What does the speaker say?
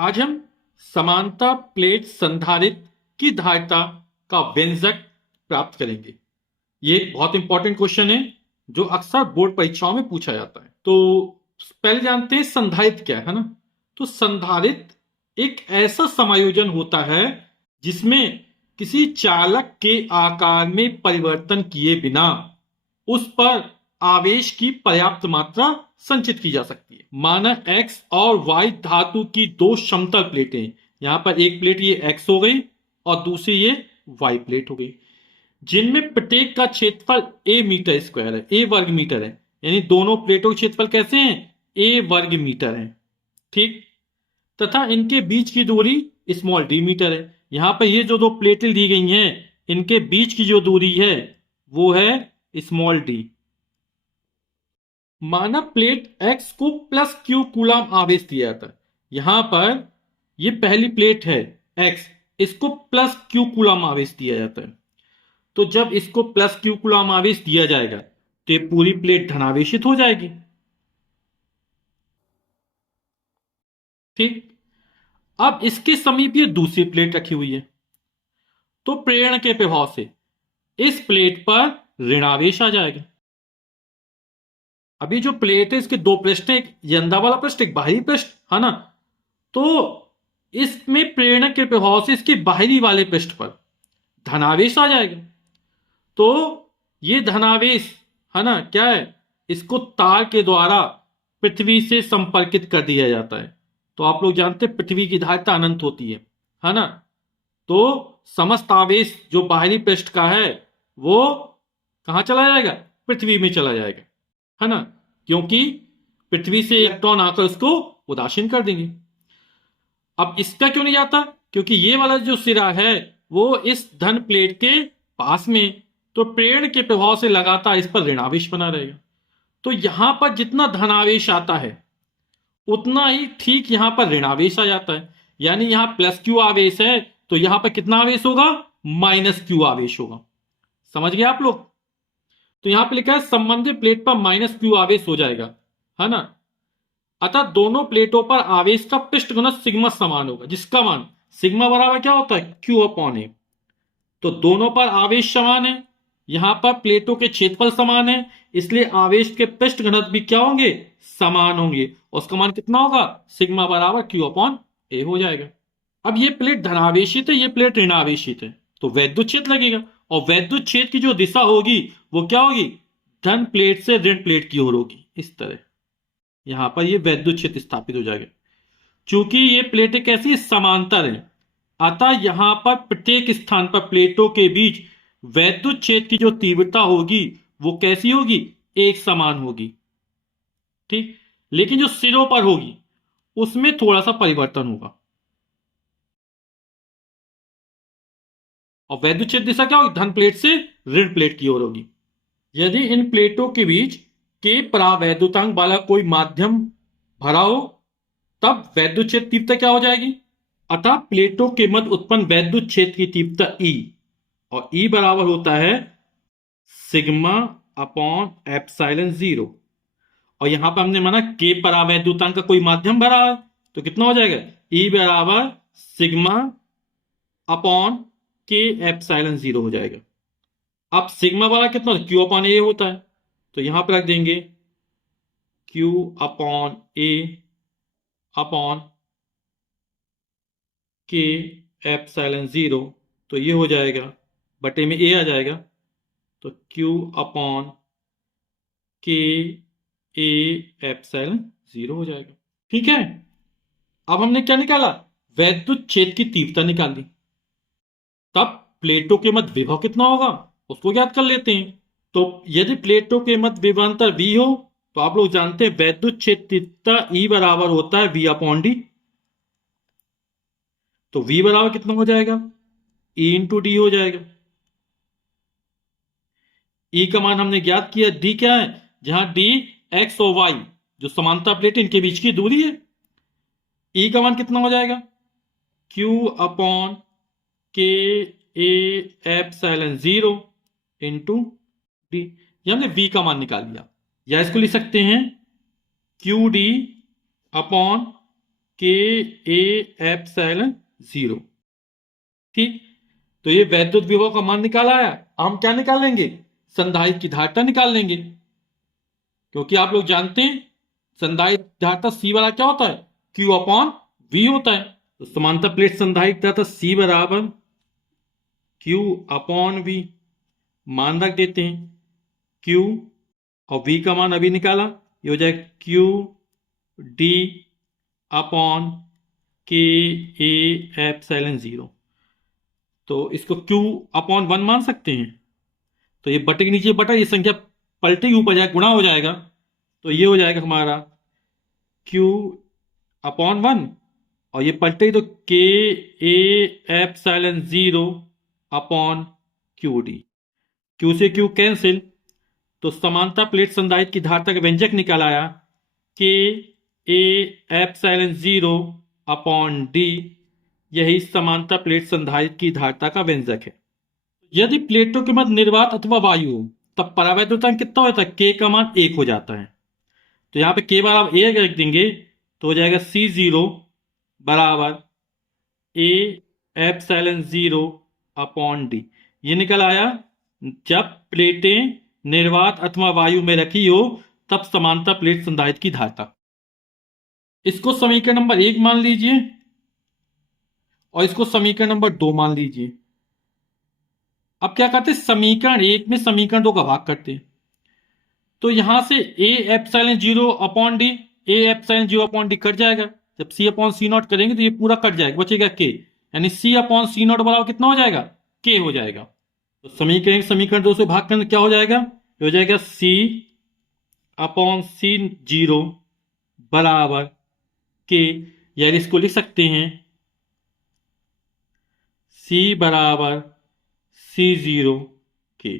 आज हम समानता प्लेट संधारित्र की धारिता का व्यंजक प्राप्त करेंगे। ये एक बहुत इंपॉर्टेंट क्वेश्चन है जो अक्सर बोर्ड परीक्षाओं में पूछा जाता है। तो पहले जानते हैं संधारित्र क्या है ना। तो संधारित्र एक ऐसा समायोजन होता है जिसमें किसी चालक के आकार में परिवर्तन किए बिना उस पर आवेश की पर्याप्त मात्रा संचित की जा सकती है। माना एक्स और वाई धातु की दो समतल प्लेटें, यहां पर एक प्लेट ये एक्स हो गई और दूसरी ये वाई प्लेट हो गई, जिनमें प्रत्येक का क्षेत्रफल ए मीटर स्क्वायर है, ए वर्ग मीटर है। यानी दोनों प्लेटों के क्षेत्रफल कैसे हैं? ए वर्ग मीटर है। ठीक। तथा इनके बीच की दूरी स्मॉल डी मीटर है। यहां पर ये जो दो प्लेटें दी गई हैं, इनके बीच की जो दूरी है वो है स्मॉल डी। माना प्लेट एक्स को प्लस क्यू कूलाम आवेश दिया जाता है। यहां पर ये पहली प्लेट है एक्स, इसको प्लस क्यू कूलाम आवेश दिया जाता है। तो जब इसको प्लस क्यू कूलाम आवेश दिया जाएगा तो ये पूरी प्लेट धनावेशित हो जाएगी। ठीक। अब इसके समीप ये दूसरी प्लेट रखी हुई है, तो प्रेरण के प्रभाव से इस प्लेट पर ऋणावेश आ जाएगा। अभी जो प्लेट है इसके दो पृष्ठ हैं, एक ये अंदर वाला पृष्ठ, एक बाहरी पृष्ठ, है ना। तो इसमें प्रेरण के प्रभाव से इसके बाहरी वाले पृष्ठ पर धनावेश आ जाएगा। तो ये धनावेश है ना क्या है, इसको तार के द्वारा पृथ्वी से संपर्कित कर दिया जाता है। तो आप लोग जानते हैं पृथ्वी की धारिता अनंत होती है ना। तो समस्त आवेश जो बाहरी पृष्ठ का है वो कहां चला जाएगा? पृथ्वी में चला जाएगा, है ना। क्योंकि पृथ्वी से इलेक्ट्रॉन आकर उसको उदासीन कर देंगे। अब इसका क्यों नहीं जाता? क्योंकि ये वाला जो सिरा है वो इस धन प्लेट के पास में, तो प्रेरण के प्रभाव से लगातार इस पर ऋणावेश बना रहेगा। तो यहां पर जितना धनावेश आता है उतना ही ठीक यहां पर ऋणावेश आ जाता है। यानी यहां प्लस क्यू आवेश है तो यहां पर कितना आवेश होगा? माइनस क्यू आवेश होगा। समझ गए आप लोग? तो यहां पर लिखा है संबंधित प्लेट पर माइनस क्यू आवेश हो जाएगा, है ना। अतः दोनों प्लेटों पर आवेश का पृष्ठ गुणज सिग्मा समान होगा, जिसका मान सिग्मा बराबर क्या होता है? क्यू अपॉन ए। तो दोनों पर आवेश समान है, यहां पर प्लेटों के क्षेत्रफल समान है, इसलिए आवेश के पृष्ठ घनत्व भी क्या होंगे? समान होंगे। और उसका मान कितना होगा? सिग्मा बराबर क्यू अपॉन ए हो जाएगा। अब ये प्लेट धनावेशित है, ये प्लेट ऋणावेशित है, तो वैद्युत क्षेत्र लगेगा। और वैद्युत क्षेत्र की जो दिशा होगी वो क्या होगी? धन प्लेट से ऋण प्लेट की ओर होगी। इस तरह यहां पर ये वैद्युत क्षेत्र स्थापित हो जाएगा। चूंकि ये प्लेटें कैसी समांतर हैं, अतः यहां पर प्रत्येक स्थान पर प्लेटों के बीच वैद्युत क्षेत्र की जो तीव्रता होगी वो कैसी होगी? एक समान होगी। ठीक। लेकिन जो सिरों पर होगी उसमें थोड़ा सा परिवर्तन होगा। और वैद्युत क्षेत्र दिशा क्या होगी? धन प्लेट से ऋण प्लेट की ओर होगी। यदि इन प्लेटों के बीच के परावैद्युतांक वाला कोई माध्यम भरा हो तब वैद्युत क्षेत्र तीव्रता क्या हो जाएगी? अतः प्लेटों के मध्य उत्पन्न वैद्युत क्षेत्र की तीव्रता ई, और ई बराबर होता है सिग्मा अपॉन एप्सिलॉन जीरो। और यहां पर हमने माना के परावैद्युतांक का कोई माध्यम भरा है तो कितना हो जाएगा? ई बराबर सिग्मा अपॉन के एप्सिलॉन जीरो हो जाएगा। अब सिग्मा वाला कितना होता है? क्यू अपॉन ए होता है, तो यहां पर रख देंगे क्यू अपॉन ए अपॉन के एप्सिलॉन जीरो, तो ये हो जाएगा बटे में ए आ जाएगा, तो क्यू अपॉन के ए एप्सिलॉन जीरो हो जाएगा। ठीक है। अब हमने क्या निकाला? वैद्युत क्षेत्र की तीव्रता निकाल ली। तब प्लेटों के मध्य विभव कितना होगा उसको ज्ञात कर लेते हैं। तो यदि प्लेटों के मध्य विभवांतर V हो तो आप लोग जानते हैं वैद्युत क्षेत्र तीव्रता E बराबर होता है V अपॉन डी। तो V बराबर कितना हो जाएगा? E इंटू डी हो जाएगा। E का मान हमने ज्ञात किया, D क्या है? जहां D x और y जो समांतर प्लेट इनके बीच की दूरी है। E का मान कितना हो जाएगा? Q अपॉन के A epsilon zero into D. ये हमने V का मान निकाल लिया, या इसको लिख सकते हैं क्यू डी अपॉन के ए एप्सिलॉन जीरो। ठीक, तो ये वैद्युत विभव का मान निकाला है। हम क्या निकाल लेंगे? संधारित्र की धारिता निकाल लेंगे, क्योंकि आप लोग जानते हैं संधारित्र धारिता सी वाला क्या होता है? क्यू अपॉन वी होता है। तो समांतर प्लेट संधारित्र धारिता सी बराबर क्यू अपॉन वी, मान रख देते हैं क्यू, और वी का मान अभी निकाला, ये हो जाएगा क्यू डी अपॉन के ए एप्सिलॉन जीरो। तो इसको क्यू अपॉन वन मान सकते हैं। तो ये बटे के नीचे बटा, ये संख्या पलटेगी ऊपर जाएगा, गुणा हो जाएगा। तो ये हो जाएगा हमारा क्यू अपॉन वन, और ये पलटेगी तो के A epsilon zero upon Q D. Q से क्यू कैंसिल, तो समानता प्लेट संधारित्र की धारिता का व्यंजक निकाल आया के A epsilon zero upon D. यही समानता प्लेट संधारित्र की धारिता का व्यंजक है। यदि प्लेटों के मध्य निर्वात अथवा वायु हो, तब परावैद्युतांक कितना होता है? के का मान एक हो जाता है। तो यहां पे के बार आप एक रख देंगे तो हो जाएगा सी जीरो बराबर A epsilon zero upon D. ये निकल आया जब प्लेटें निर्वात अथवा वायु में रखी हो तब समानता प्लेट संधारित्र की धारिता। इसको समीकरण नंबर 1 मान लीजिए और इसको समीकरण नंबर 2 मान लीजिए। अब क्या करते हैं, समीकरण 1 में समीकरण 2 का भाग करते हैं। तो यहां से A epsilon zero upon D, A epsilon zero upon D cut जाएगा। जब सी अपॉन सी नॉट करेंगे तो ये पूरा कट जाएगा, बचेगा के, यानी सी अपॉन सी नॉट बराबर कितना हो जाएगा? के हो जाएगा। तो समीकरण समीकरण 2 से भाग करने क्या हो जाएगा? ये हो जाएगा सी अपॉन सी जीरो बराबर के, यानी इसको लिख सकते हैं सी बराबर सी जीरो के।